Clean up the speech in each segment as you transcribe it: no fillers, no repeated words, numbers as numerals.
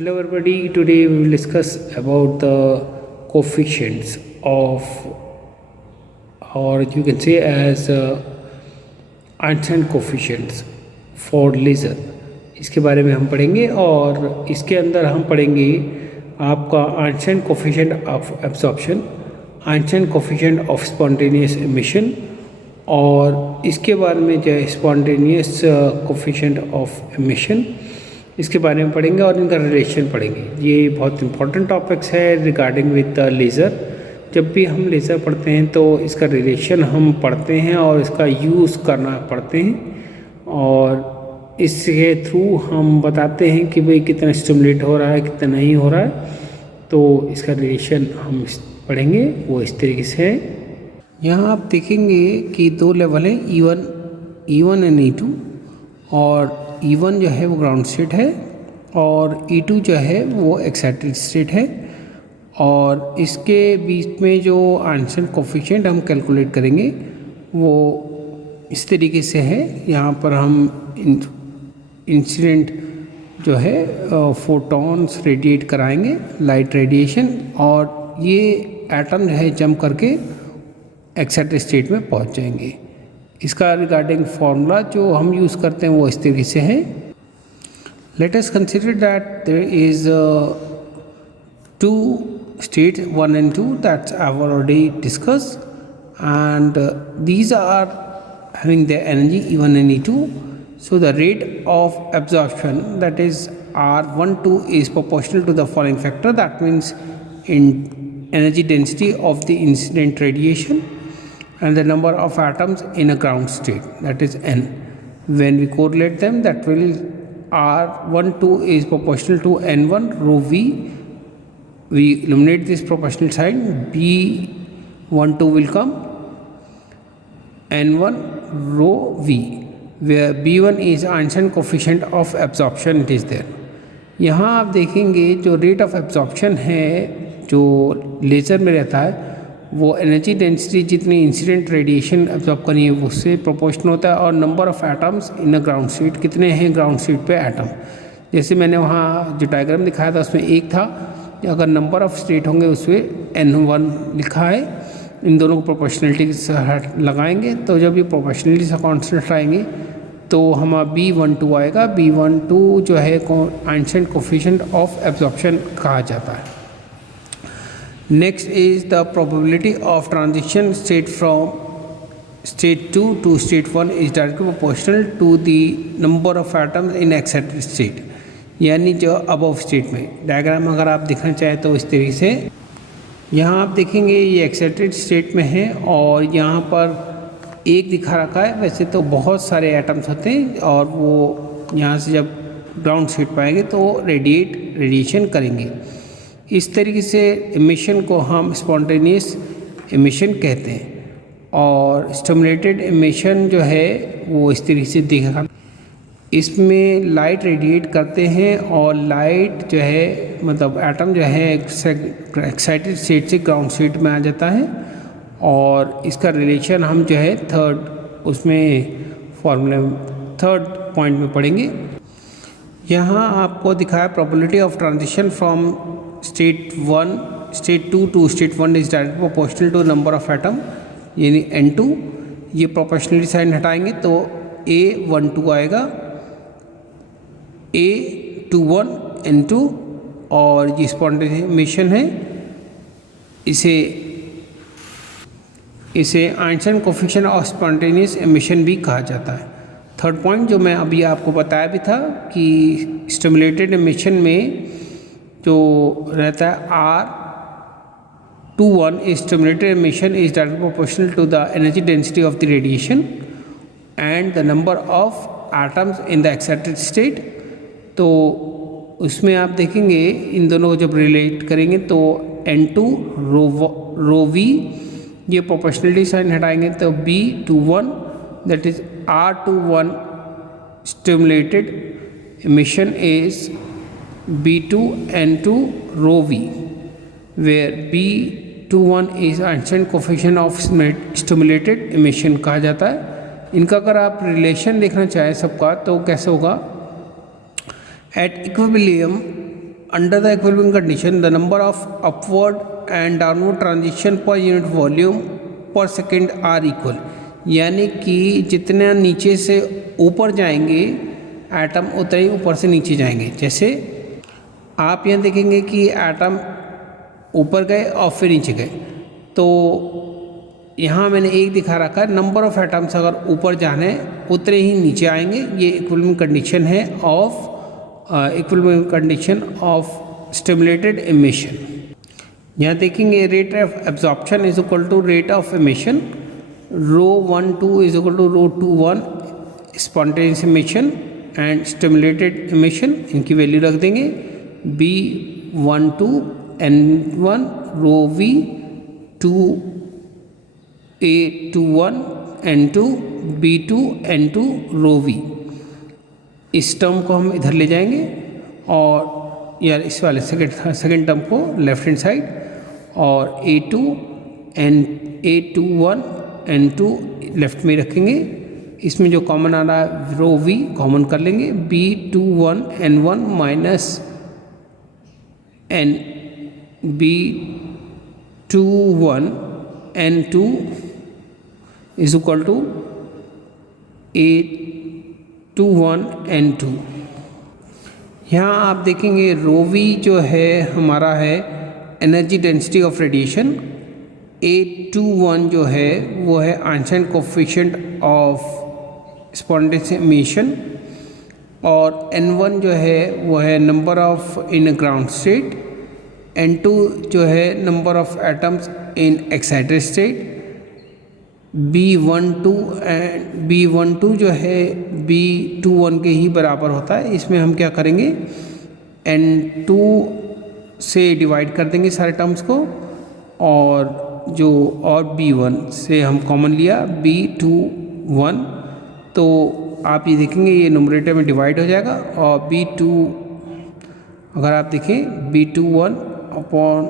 Hello everybody, today we will discuss about the coefficients of, or you can say as Einstein coefficients for laser. इसके बारे में हम पढ़ेंगे और इसके अंदर हम पढ़ेंगे आपका Einstein coefficient of absorption, Einstein coefficient of spontaneous emission और इसके बारे में जो है spontaneous coefficient of emission इसके बारे में पढ़ेंगे और इनका रिलेशन पढ़ेंगे। ये बहुत इंपॉर्टेंट टॉपिक्स है रिगार्डिंग विद द लेज़र। जब भी हम लेज़र पढ़ते हैं तो इसका रिलेशन हम पढ़ते हैं और इसका यूज़ करना पढ़ते हैं और इसके थ्रू हम बताते हैं कि भाई कितना स्टिमुलेट हो रहा है कितना नहीं हो रहा है। तो इसका रिलेशन हम पढ़ेंगे वो इस तरीके से है। यहाँ आप देखेंगे कि दो लेवल हैं E1 एंड E2 और E1 जो है वो ग्राउंड स्टेट है और E2 जो है वो एक्साइटेड स्टेट है और इसके बीच में जो आंसर कोफिशिएंट हम कैलकुलेट करेंगे वो इस तरीके से है। यहाँ पर हम इंसिडेंट जो है फोटॉन्स रेडिएट कराएंगे, लाइट रेडिएशन, और ये एटम जो है जंप करके एक्साइटेड स्टेट में पहुँच जाएंगे। इसका रिगार्डिंग फार्मूला जो हम यूज़ करते हैं वो इस तरीके से है। Let us consider that there is two states 1 and 2 that I've already discussed, and these are having their energy E1 and E2. So the rate of absorption, that is R12, is proportional to the following factor. That means in energy density of the incident radiation and the number of atoms in a ground state, that is N. When we correlate them, that will R12 is proportional to N1 rho V. We eliminate this proportional sign, B12 will come N1 rho V, where B1 is Einstein coefficient of absorption, it is there. यहाँ आप देखेंगे जो rate of absorption है जो laser में रहता है वो एनर्जी डेंसिटी जितनी इंसिडेंट रेडिएशन एब्जॉर्ब करनी है उससे प्रोपोर्शनल होता है और number of atoms in a ground state, कितने हैं ग्राउंड स्टेट पे एटम। जैसे मैंने वहाँ जो डायग्राम दिखाया था उसमें एक था, अगर नंबर ऑफ स्टेट होंगे उसमें N1 लिखा है। इन दोनों को प्रोपोर्शनलिटी से लगाएंगे तो जब ये प्रोपोर्शनलिटी से कॉन्स्टेंट आएंगे तो हमारा B12 आएगा। B12 जो है आइंस्टाइन कोफिशिएंट ऑफ एब्जॉर्प्शन कहा जाता है। Next is the probability of transition state from state 2 to state 1 is directly proportional to the number of atoms in excited state, यानी जो अबव स्टेट में। डायग्राम अगर आप देखना चाहें तो इस तरीके से यहाँ आप देखेंगे ये एक्साइटेड स्टेट में है और यहाँ पर एक दिखा रखा है। वैसे तो बहुत सारे एटम्स होते हैं और वो यहाँ से जब ग्राउंड स्टेट पाएंगे तो रेडिएशन करेंगे। इस तरीके से एमिशन को हम स्पॉन्टेनियस एमिशन कहते हैं और स्टिमुलेटेड एमिशन जो है वो इस तरीके से दिखा। इसमें लाइट रेडिएट करते हैं और लाइट जो है मतलब एटम जो है एक्साइटेड स्टेट से ग्राउंड स्टेट में आ जाता है और इसका रिलेशन हम जो है थर्ड पॉइंट में पढ़ेंगे। यहाँ आपको दिखाया probability of transition from state 2 to state 1 is directly proportional to number of atom, यानी N2। ये प्रोपोर्शनलिटी साइन हटाएंगे तो A12 आएगा, A21 N2, और ये स्पॉन्टेनियस एमिशन है, इसे Einstein coefficient of spontaneous emission भी कहा जाता है। थर्ड पॉइंट जो मैं अभी आपको बताया भी था कि स्टिमुलेटेड एमिशन में जो रहता है R21 is stimulated emission is directly proportional to the energy density of the radiation and the number of atoms in the excited state। तो उसमें आप देखेंगे इन दोनों को जब रिलेट करेंगे तो N2 रो V, ये प्रोपोर्शनलिटी साइन हटाएंगे तो B21 that is R21 stimulated emission is B2 N2 rho V, where B21 is Einstein coefficient of stimulated emission कहा जाता है। इनका अगर आप रिलेशन देखना चाहें सबका तो कैसे होगा, at equilibrium under the equilibrium condition the number of upward and downward transition per unit volume per second are equal, यानी कि जितना नीचे से ऊपर जाएंगे एटम उतना ही ऊपर से नीचे जाएंगे। जैसे आप यहाँ देखेंगे कि एटम ऊपर गए और फिर नीचे गए, तो यहाँ मैंने एक दिखा रखा है, नंबर ऑफ एटम्स अगर ऊपर जाने उतने ही नीचे आएंगे। ये इक्विलिब्रियम कंडीशन है of equilibrium condition of stimulated emission. यहाँ देखेंगे rate of absorption is equal to rate of emission, ρ12 is equal to ρ21 spontaneous emission and stimulated emission. इनकी वैल्यू रख देंगे B12 N1 ρV2 A21 N2 B2 N2 ρV। इस term को हम इधर ले जाएंगे और यार इस वाले सेकेंड टर्म को लेफ्ट हैंड साइड, और A21 N2 लेफ्ट में रखेंगे। इसमें जो कॉमन आ रहा है रो वी कॉमन कर लेंगे, B21 N1 minus N B21 N2 is equal to A21 N2। यहाँ आप देखेंगे रो वी जो है हमारा है energy density of radiation, A21 जो है वो है Einstein coefficient of spontaneous emission, और N1 जो है वो है number of in ground state, N2 जो है number of atoms in excited state, B12 जो है B21 के ही बराबर होता है। इसमें हम क्या करेंगे, N2 से डिवाइड कर देंगे सारे टर्म्स को, और B1 से हम कॉमन लिया B21, तो आप ये देखेंगे ये न्यूमरेटर में डिवाइड हो जाएगा, और B2 अगर आप देखें B21 अपॉन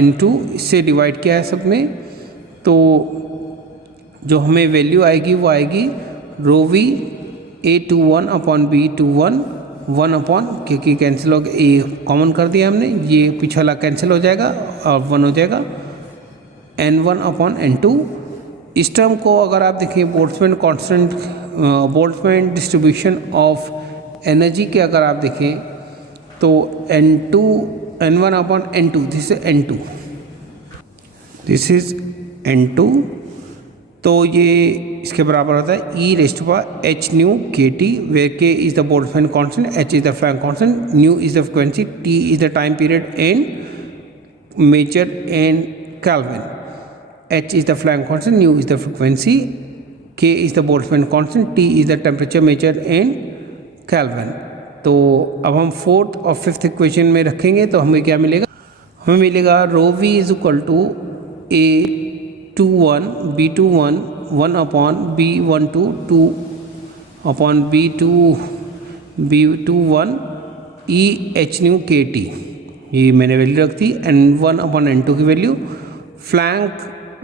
N2 इससे डिवाइड किया है सब में, तो जो हमें वैल्यू आएगी वो आएगी rho V A21 upon B21 1 upon, क्योंकि कैंसिल हो गया, ए कॉमन कर दिया हमने, ये पिछला कैंसिल हो जाएगा और 1 हो जाएगा N1 अपॉन N2। इस टर्म को अगर आप देखें Boltzmann constant, Boltzmann distribution of energy के अगर आप देखें तो N1 upon N2, this is N2, तो ये इसके बराबर होता है e⁻h nu KT, where K is the Boltzmann constant, H is the Planck constant, nu is the frequency, T is the time period and measure in Kelvin, H is the Planck constant, nu is the frequency, K is the Boltzmann constant, T is the temperature measured in Kelvin। तो अब हम fourth और fifth equation में रखेंगे तो हमें क्या मिलेगा, हमें मिलेगा rho V is equal to A21 B21 1 upon B12 2 upon B21 EH nu KT, ये मैंने वैल्यू रख दी, N1 अपॉन N2 की वैल्यू। फ्लैंक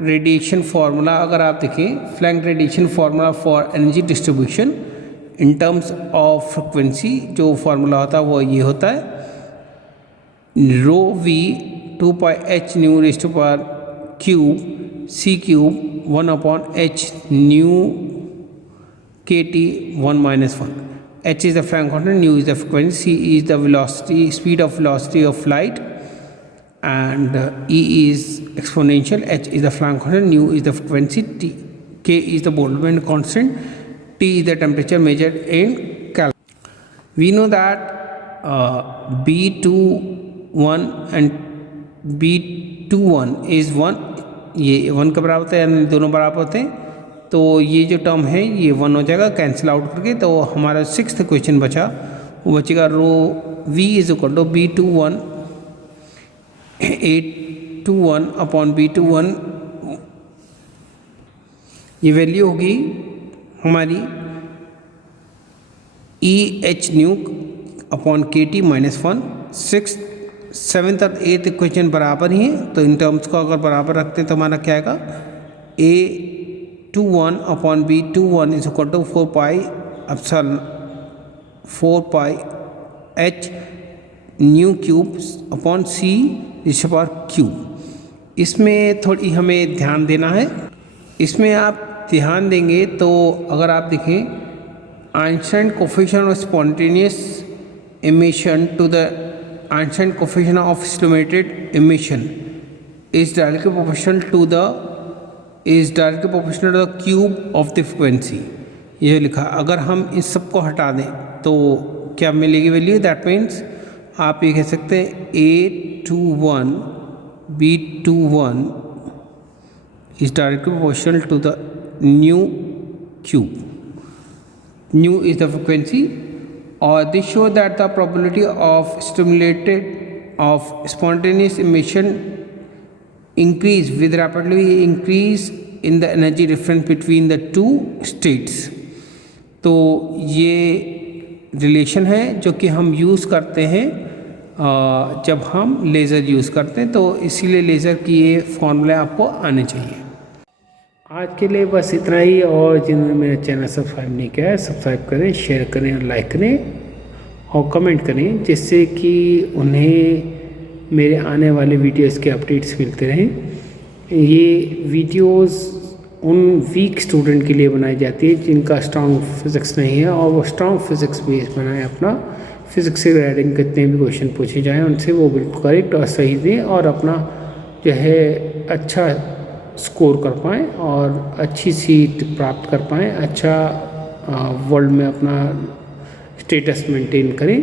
रेडिएशन फार्मूला अगर आप देखें, Planck radiation formula for energy distribution in terms of frequency, जो formula होता है वो ये होता है rho V 2πh nu raised to power cube C cube 1 upon H nu KT 1 - 1। H is the Planck constant, nu is the frequency, C is the velocity, speed of velocity of light, and E is exponential, H is the Planck constant, nu is the frequency, K is the Boltzmann constant, T is the temperature measured in Kelvin। We know that B21 and B21 is 1, ये 1 के बराबर होता है, यानी दोनों बराबर होते हैं, तो ये जो टर्म है ये 1 हो जाएगा कैंसिल आउट करके। तो हमारा सिक्स्थ क्वेश्चन बचा, वो बचेगा rho V is equal to B21 A21 upon B21, ये वैल्यू होगी हमारी EH nu upon KT -1। Six seventh और एट्थ इक्वेशन बराबर ही है, तो इन टर्म्स को अगर बराबर रखते हैं तो हमारा क्या आएगा, A21 upon B21 is equal to 4 pi H nu cube upon c raise power cube. इसमें थोड़ी हमें ध्यान देना है। इसमें आप ध्यान देंगे तो अगर आप देखें Einstein coefficient of spontaneous emission to the Einstein coefficient of stimulated emission is directly proportional to the cube of the frequency। ये लिखा। अगर हम इस सब को हटा दें तो क्या मिलेगी वैल्यू? दैट मीन्स आप ये कह सकते हैं A21 B21 is directly proportional to the nu cube। Nu is the frequency, or this show that the probability of spontaneous emission increase with rapidly increase in the energy difference between the two states। तो ये relation है जो कि हम use करते हैं जब हम लेज़र यूज़ करते हैं, तो इसीलिए लेज़र की ये फॉर्मूला आपको आने चाहिए। आज के लिए बस इतना ही, और जिन्होंने मेरा चैनल सब्सक्राइब नहीं किया है सब्सक्राइब करें, शेयर करें और लाइक करें और कमेंट करें, जिससे कि उन्हें मेरे आने वाले वीडियोस के अपडेट्स मिलते रहें। ये वीडियोस उन वीक स्टूडेंट के लिए बनाई जाती है जिनका स्ट्रॉन्ग फिज़िक्स नहीं है, और वो स्ट्रॉन्ग फिज़िक्स बेस बनाए अपना। फिज़िक्स से रिलेटेड कितने भी क्वेश्चन पूछे जाएँ उनसे वो बिल्कुल करेक्ट और सही दें, और अपना जो है अच्छा स्कोर कर पाएँ और अच्छी सीट प्राप्त कर पाएँ, अच्छा वर्ल्ड में अपना स्टेटस मेंटेन करें,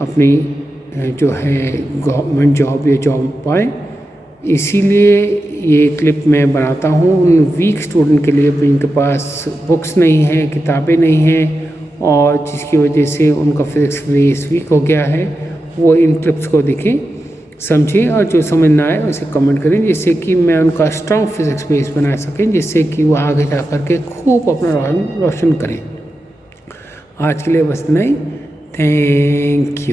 अपनी जो है गवर्नमेंट जॉब या जॉब पाएँ। इसीलिए ये क्लिप मैं बनाता हूँ उन वीक स्टूडेंट के लिए जिनके पास बुक्स नहीं हैं, किताबें नहीं हैं, और जिसकी वजह से उनका फिज़िक्स बेस वीक हो गया है। वो इन क्लिप्स को देखें, समझें, और जो समझ ना आए उसे कमेंट करें, जिससे कि मैं उनका स्ट्रॉन्ग फिज़िक्स बेस बना सकें, जिससे कि वो आगे जा कर के खूब अपना रोशन करें। आज के लिए बस नहीं, थैंक यू।